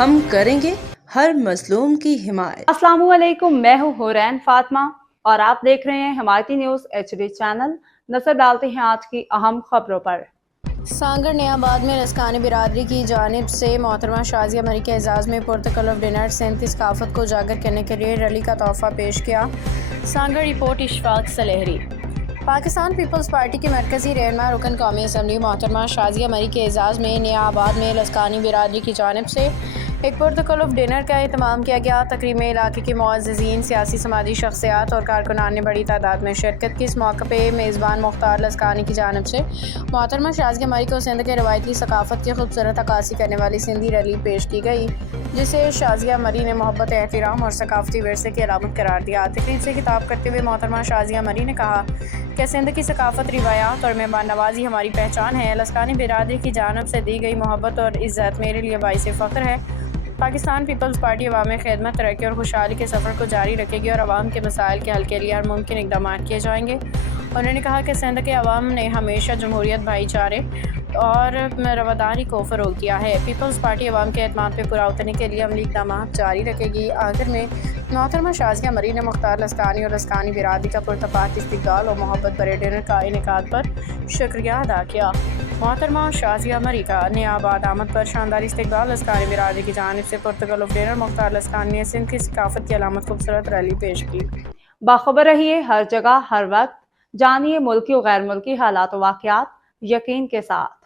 ہم کریں گے ہر مظلوم کی حمایت۔ السلام علیکم، میں ہوں حورین فاطمہ اور آپ دیکھ رہے ہیں حمایتی نیوز HD چینل۔ نظر ڈالتے ہیں آج کی اہم خبروں پر۔ سانگڑ نیا آباد میں لسکانی برادری کی جانب سے محترمہ شازیہ مری کے اعزاز میں پرتقال آف ڈنر سندھ کی ثقافت کو اجاگر کرنے کے لیے ریلی کا تحفہ پیش کیا۔ Sanghar report Ashfaq Sulehri. Pakistan Peoples Party کی مرکزی رہنما رکن قومی اسمبلی محترمہ شازیہ مری کے اعزاز میں نیا آباد میں لسکانی برادری کی جانب سے ایک پرتقال آف ڈنر کا اہتمام کیا گیا۔ تقریب میں علاقے کے معززین، سیاسی سماجی شخصیات اور کارکنان نے بڑی تعداد میں شرکت کی۔ اس موقع پہ میزبان مختار لسکانی کی جانب سے محترمہ شازیہ مری کو سندھ کے روایتی ثقافت کی خوبصورت عکاسی کرنے والی سندھی ریلی پیش کی گئی، جسے شازیہ مری نے محبت، احترام اور ثقافتی ورثے کی علامت قرار دیا۔ تقریب سے خطاب کرتے ہوئے محترمہ شازیہ مری نے کہا کہ سندھ کی ثقافت، روایات اور مہمان نوازی ہماری پہچان ہے۔ لسکانی برادری کی جانب سے دی گئی محبت اور عزت میرے لیے باعث فخر ہے۔ پاکستان پیپلز پارٹی عوامی خدمت، ترقی اور خوشحالی کے سفر کو جاری رکھے گی اور عوام کے مسائل کے حل کے لیے ہر ممکن اقدامات کیے جائیں گے۔ انہوں نے کہا کہ سندھ کے عوام نے ہمیشہ جمہوریت، بھائی چارے اور رواداری کو فروغ دیا ہے۔ پیپلز پارٹی عوام کے اعتماد پہ پورا اترنے کے لیے عملی اقدامات جاری رکھے گی۔ آخر میں محترمہ شازیہ مری نے مختار لسکانی اور لسکانی برادری کا پرتپاک استقبال اور محبت بھرے ڈنر کا انعقاد پر شکریہ ادا کیا۔ محترمہ شازیہ مری کا نیا آباد آمد پر شاندار استقبال۔ لسکانی برادری کی جانب سے پرتقال آف ڈنر مختار لسکانی نے سندھ کی ثقافت کی علامت خوبصورت ریلی پیش کی۔ باخبر رہیے ہر جگہ ہر وقت، جانیے ملکی و غیر ملکی حالات و واقعات یقین کے ساتھ۔